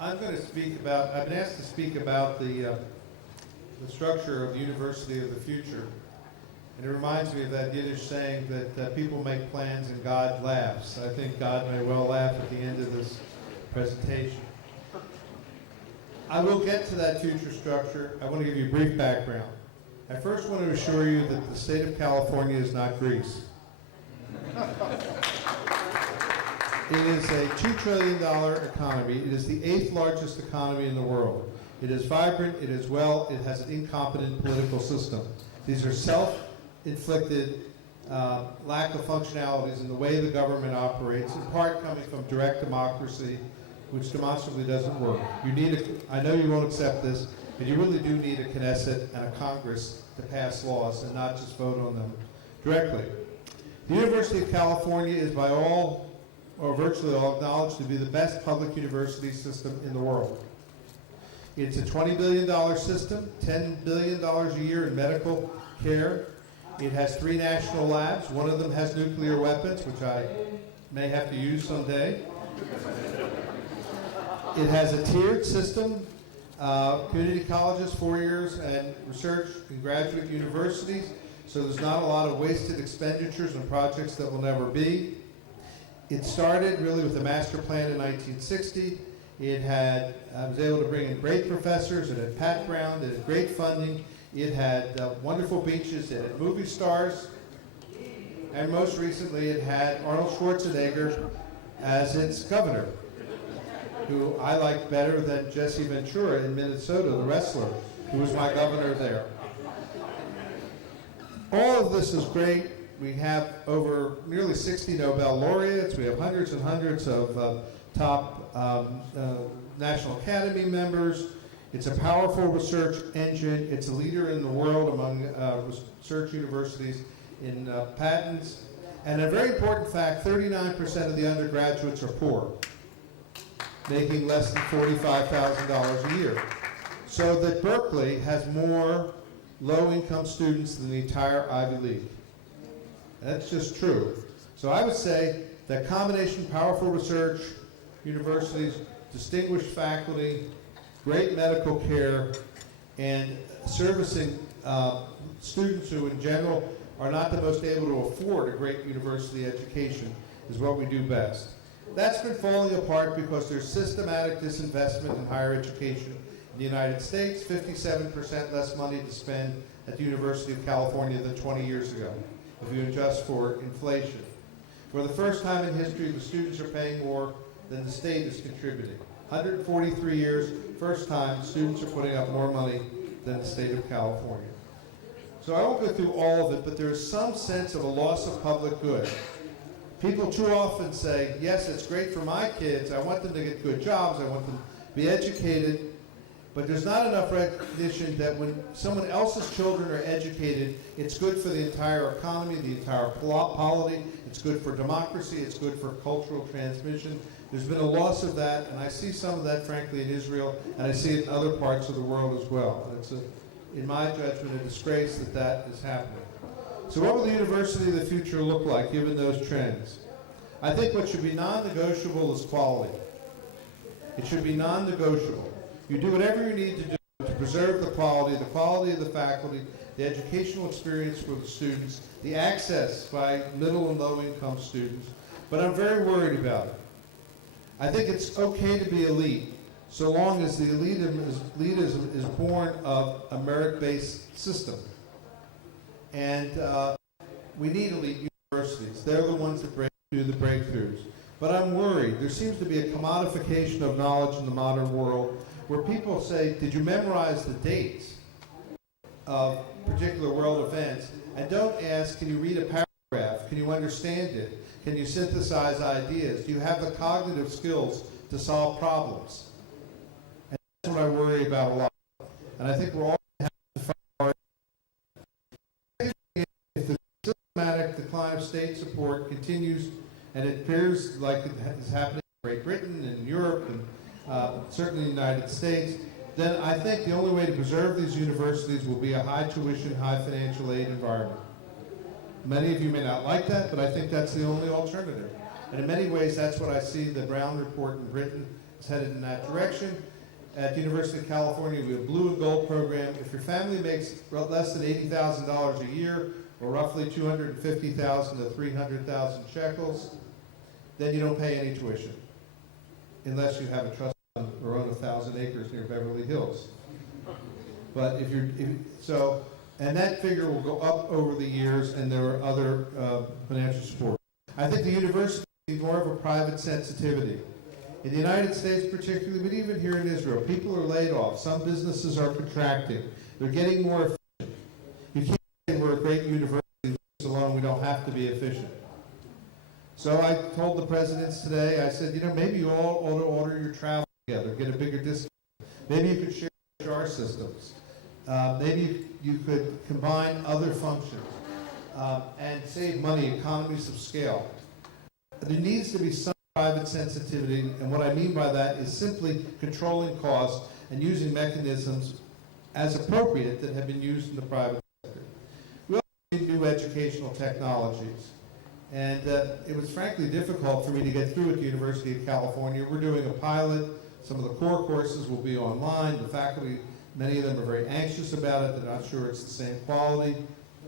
I'm going to speak about, I've been asked to speak about the structure of the University of the Future. And it reminds me of that Yiddish saying that people make plans and God laughs. I think God may well laugh at the end of this presentation. I will get to that future structure. I want to give you a brief background. I first want to assure you that the state of California is not Greece. It is a $2 trillion economy. It is the 8th largest economy in the world. It is vibrant, it is well, it has an incompetent political system. These are self-inflicted lack of functionalities in the way the government operates, in part coming from direct democracy, which demonstrably doesn't work. You need I know you won't accept this, but you really do need a Knesset and a Congress to pass laws and not just vote on them directly. The University of California is by all, or virtually all, acknowledged to be the best public university system in the world. It's a $20 billion system, $10 billion a year in medical care. It has 3 national labs. One of them has nuclear weapons, which I may have to use someday. It has a tiered system, community colleges, 4 years, and research and graduate universities. So there's not a lot of wasted expenditures on projects that will never be. It started really with a master plan in 1960. It had, I was able to bring in great professors. It had Pat Brown. It had great funding. It had wonderful beaches. It had movie stars. And most recently, it had Arnold Schwarzenegger as its governor, who I like better than Jesse Ventura in Minnesota, the wrestler, who was my governor there. All of this is great. We have over nearly 60 Nobel laureates. We have hundreds and hundreds of top National Academy members. It's a powerful research engine. It's a leader in the world among research universities in patents. And a very important fact, 39% of the undergraduates are poor, making less than $45,000 a year. So that Berkeley has more low-income students than the entire Ivy League. That's just true. So I would say that combination, powerful research, universities, distinguished faculty, great medical care, and servicing students who in general are not the most able to afford a great university education is what we do best. That's been falling apart because there's systematic disinvestment in higher education in the United States, 57% less money to spend at the University of California than 20 years ago, if you adjust for inflation. For the first time in history, the students are paying more than the state is contributing. 143 years, first time, students are putting up more money than the state of California. So I won't go through all of it, but there is some sense of a loss of public good. People too often say, yes, it's great for my kids, I want them to get good jobs, I want them to be educated, but there's not enough recognition that when someone else's children are educated, it's good for the entire economy, the entire polity, it's good for democracy, it's good for cultural transmission. There's been a loss of that, and I see some of that, frankly, in Israel, and I see it in other parts of the world as well. It's, in my judgment, a disgrace that that is happening. So what will the University of the Future look like, given those trends? I think what should be non-negotiable is quality. It should be non-negotiable. You do whatever you need to do to preserve the quality of the faculty, the educational experience for the students, the access by middle and low income students, but I'm very worried about it. I think it's okay to be elite, so long as the elitism is born of a merit-based system. And we need elite universities. They're the ones that do the breakthroughs. But I'm worried. There seems to be a commodification of knowledge in the modern world where people say, did you memorize the dates of particular world events? And don't ask, can you read a paragraph? Can you understand it? Can you synthesize ideas? Do you have the cognitive skills to solve problems? And that's what I worry about a lot. And I think we're all going to have to find our... If the systematic decline of state support continues, and it appears like it is happening in Great Britain and Europe and certainly the United States, then I think the only way to preserve these universities will be a high tuition, high financial aid environment. Many of you may not like that, but I think that's the only alternative. And in many ways, that's what I see the Brown Report in Britain is headed in that direction. At the University of California, we have a blue and gold program. If your family makes less than $80,000 a year, or roughly 250,000 to 300,000 shekels, then you don't pay any tuition, unless you have a trust fund or own 1,000 acres near Beverly Hills. But and that figure will go up over the years, and there are other financial support. I think the university needs more of a private sensitivity. In the United States particularly, but even here in Israel, people are laid off. Some businesses are contracting. They're getting more efficient. You can't say we're a great university, alone, we don't have to be efficient. So I told the presidents today, I said, maybe you all ought to order your travel together, get a bigger discount. Maybe you could share HR systems. Maybe you could combine other functions and save money, economies of scale. There needs to be some private sensitivity, and what I mean by that is simply controlling costs and using mechanisms as appropriate that have been used in the private sector. We also need new educational technologies, and it was frankly difficult for me to get through at the University of California. We're doing a pilot. Some of the core courses will be online. The faculty, many of them are very anxious about it. They're not sure it's the same quality.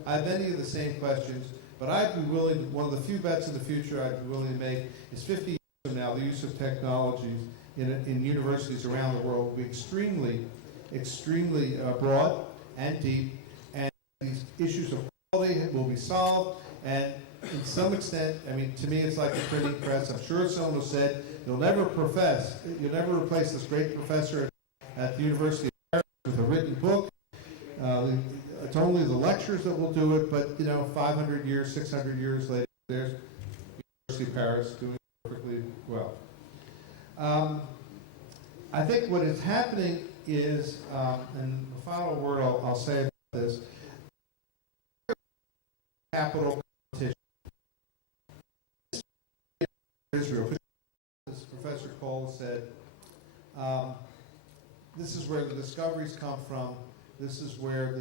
I have many of the same questions, but I'd be willing, one of the few bets in the future I'd be willing to make is 50 years from now, the use of technologies in universities around the world will be extremely broad and deep, and these issues of quality will be solved, and in some extent, to me it's like a printing press. I'm sure someone will said, you'll never replace this great professor at the University of Paris with a written book. It's only the lectures that will do it, but 500 years, 600 years later, there's the University of Paris doing perfectly well. I think what is happening is, and the final word I'll say about this, capital competition. Israel, as Professor Cole said, this is where the discoveries come from. This is where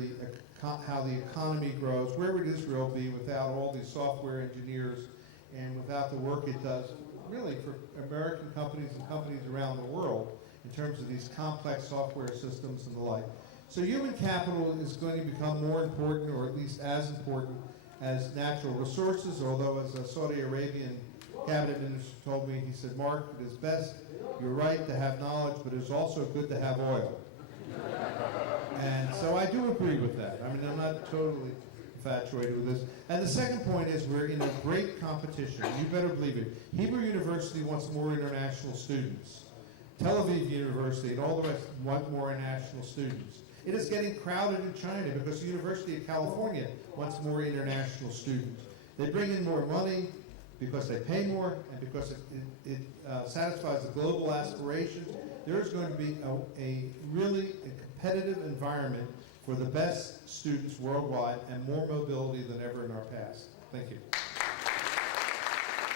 how the economy grows. Where would Israel be without all these software engineers and without the work it does, really, for American companies and companies around the world in terms of these complex software systems and the like. So human capital is going to become more important, or at least as important, as natural resources, although as a Saudi Arabian cabinet minister told me, he said, Mark, it is best, you're right to have knowledge, but it's also good to have oil. And so I do agree with that. I'm not totally infatuated with this. And the second point is we're in a great competition. You better believe it. Hebrew University wants more international students. Tel Aviv University and all the rest want more international students. It is getting crowded in China because the University of California wants more international students. They bring in more money because they pay more and because it satisfies the global aspirations. There's going to be a really competitive environment for the best students worldwide and more mobility than ever in our past. Thank you.